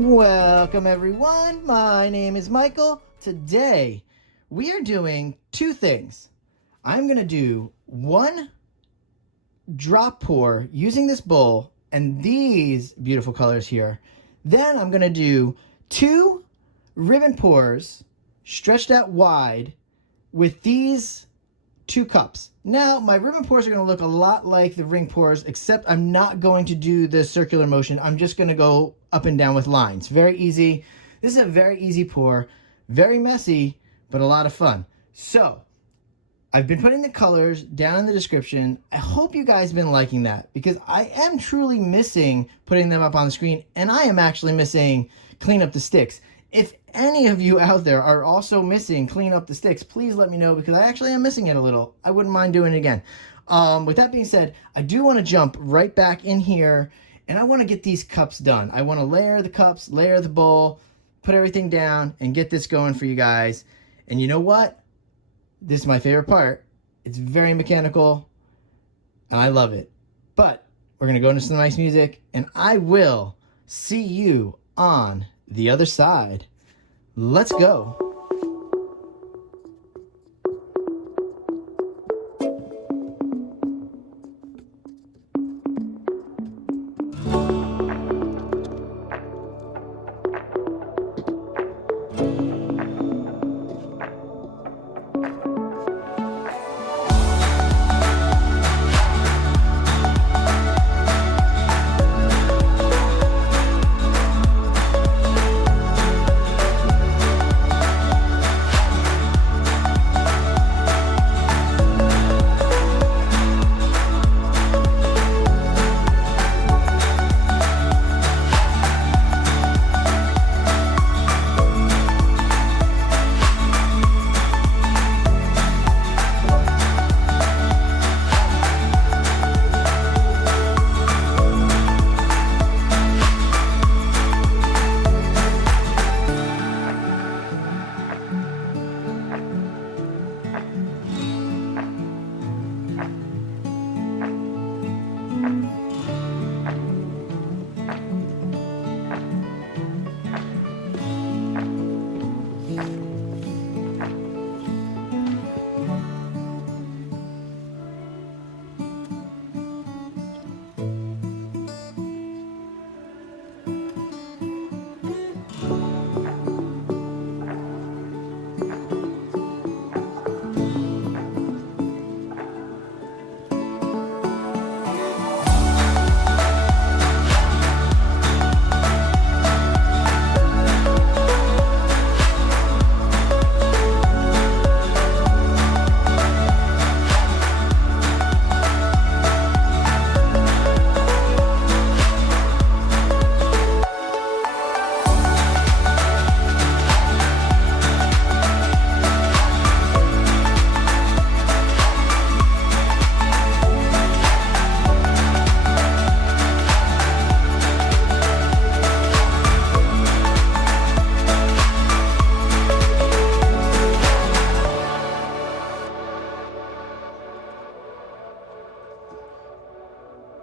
Welcome everyone, my name is Michael. Today we are doing two things. I'm going to do one drop pour using this bowl and these beautiful colors here. Then I'm going to do two ribbon pours stretched out wide with these two cups. Now my ribbon pours are going to look a lot like the ring pours, except I'm not going to do the circular motion. I'm just going to go up and down with lines. Very easy. This is a very easy pour, very messy, but a lot of fun. So I've been putting the colors down in the description. I hope you guys have been liking that, because I am truly missing putting them up on the screen, and I am actually missing clean up the sticks. If any of you out there are also missing clean up the sticks, please let me know, because I actually am missing it a little. I wouldn't mind doing it again. With that being said, I do want to jump right back in here, and I want to get these cups done. I want to layer the cups, layer the bowl, put everything down, and get this going for you guys. And you know what? This is my favorite part. It's very mechanical, and I love it. But we're going to go into some nice music, and I will see you on the other side. Let's go.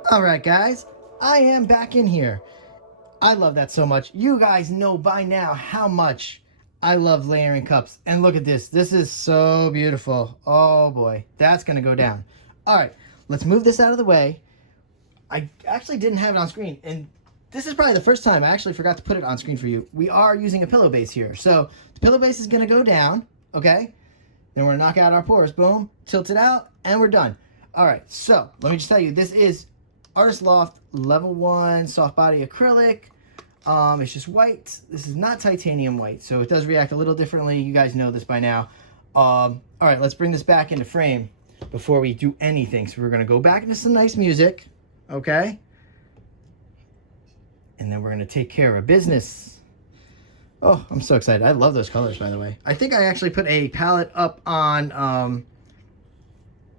All right, guys, I am back in here. I love that so much. You guys know by now how much I love layering cups. And look at this. This is so beautiful. Oh boy, that's gonna go down. All right, let's move this out of the way. I actually didn't have it on screen, and this is probably the first time I actually forgot to put it on screen for you. We are using a pillow base here. So the pillow base is gonna go down, okay? Then we're gonna knock out our pours. Boom, tilt it out, and we're done. All right, so let me just tell you, this is Artist Loft Level 1 Soft Body Acrylic. It's just white. This is not titanium white, so it does react a little differently. You guys know this by now. All right, let's bring this back into frame before we do anything. So we're going to go back into some nice music, okay? And then we're going to take care of business. Oh, I'm so excited. I love those colors, by the way. I think I actually put a palette up on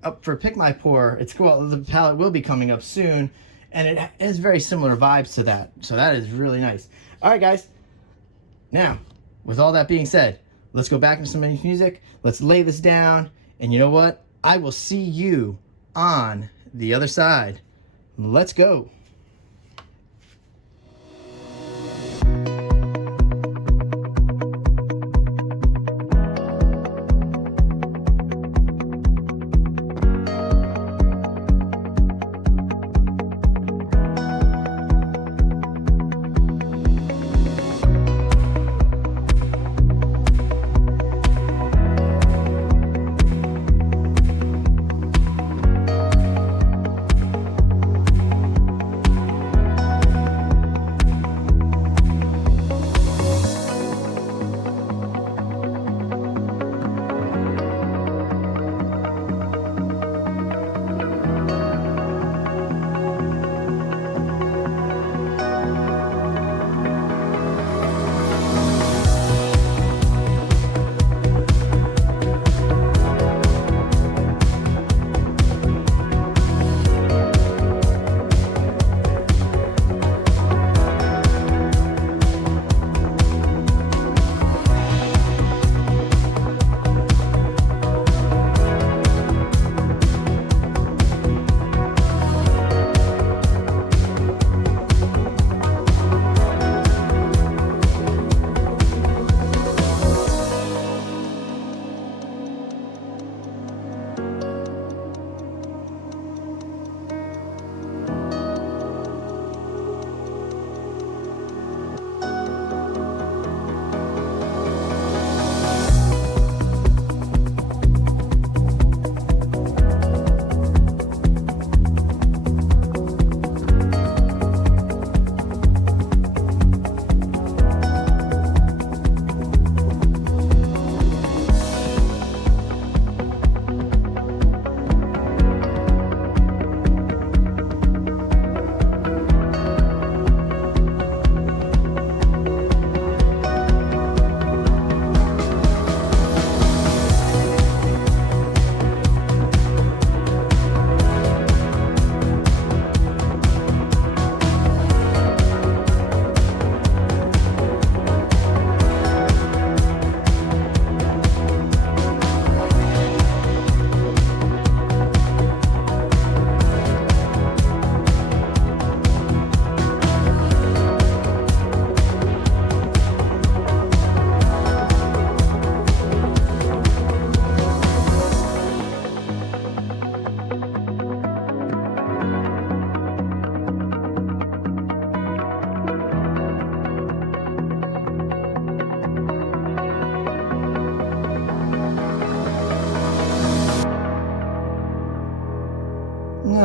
up for Pick My Pour. It's cool. The palette will be coming up soon, and it has very similar vibes to that. So that is really nice. All right, guys. Now, with all that being said, let's go back into some music. Let's lay this down, and you know what? I will see you on the other side. Let's go.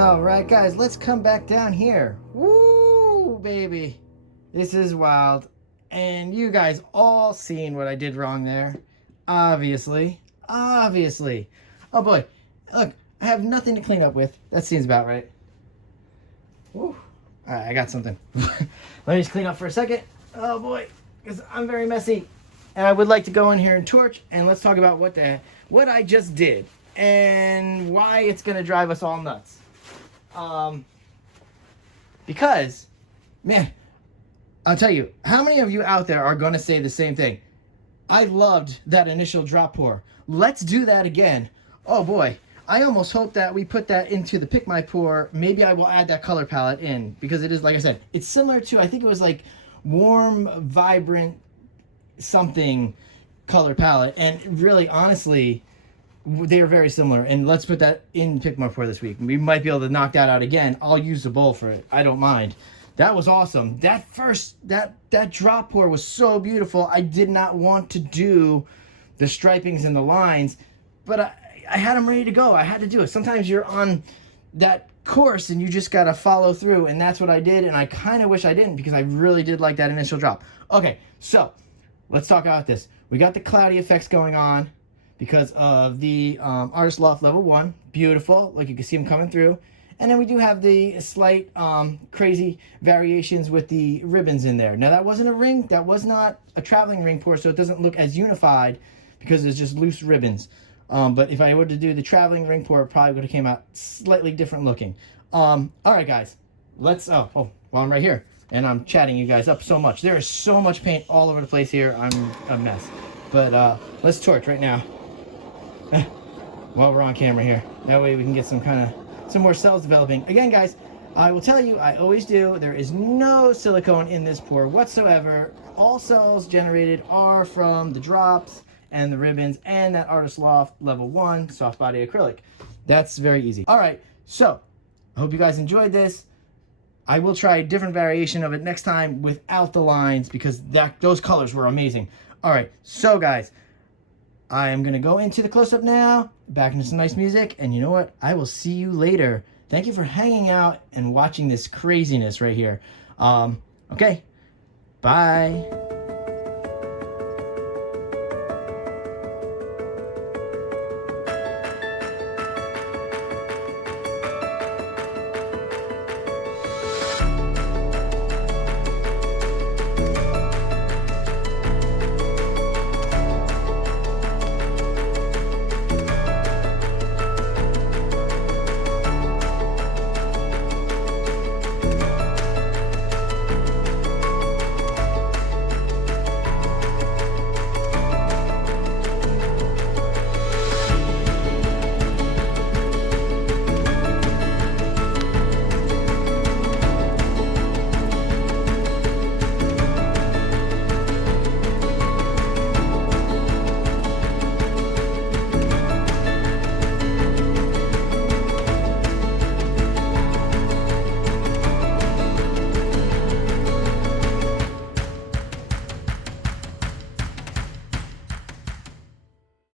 All right, guys, let's come back down here. Woo, baby. This is wild. And you guys all seen what I did wrong there. Obviously. Obviously. Oh, boy. Look, I have nothing to clean up with. That seems about right. Woo. All right, I got something. Let me just clean up for a second. Oh, boy, because I'm very messy. And I would like to go in here and torch, and let's talk about what I just did and why it's going to drive us all nuts. Because, man, I'll tell you, how many of you out there are going to say the same thing? I loved that initial drop pour. Let's do that again. Oh boy, I almost hope that we put that into the Pick My Pour. Maybe I will add that color palette in because it is, like I said, it's similar to, I think it was like warm, vibrant something color palette. And really, honestly, they are very similar. And let's put that in Pick My Pour this week. We might be able to knock that out again. I'll use the bowl for it. I don't mind. That was awesome. That drop pour was so beautiful. I did not want to do the stripings and the lines, but I had them ready to go. I had to do it. Sometimes you're on that course and you just got to follow through, and that's what I did, and I kind of wish I didn't because I really did like that initial drop. Okay, so let's talk about this. We got the cloudy effects going on because of the Artist Loft Level 1. Beautiful. Like you can see them coming through. And then we do have the slight crazy variations with the ribbons in there. Now, that wasn't a ring. That was not a traveling ring pour, so it doesn't look as unified because it's just loose ribbons. But if I were to do the traveling ring pour, it probably would have came out slightly different looking. All right, guys. Let's... Oh, well, I'm right here. And I'm chatting you guys up so much. There is so much paint all over the place here. I'm a mess. But let's torch right now. While we're on camera here. That way we can get some more cells developing. Again, guys, I will tell you, I always do, there is no silicone in this pour whatsoever. All cells generated are from the drops and the ribbons and that Artist Loft Level 1 soft body acrylic. That's very easy. All right, so I hope you guys enjoyed this. I will try a different variation of it next time without the lines because those colors were amazing. All right, so guys, I am going to go into the close-up now, back into some nice music, and you know what? I will see you later. Thank you for hanging out and watching this craziness right here. Okay, bye.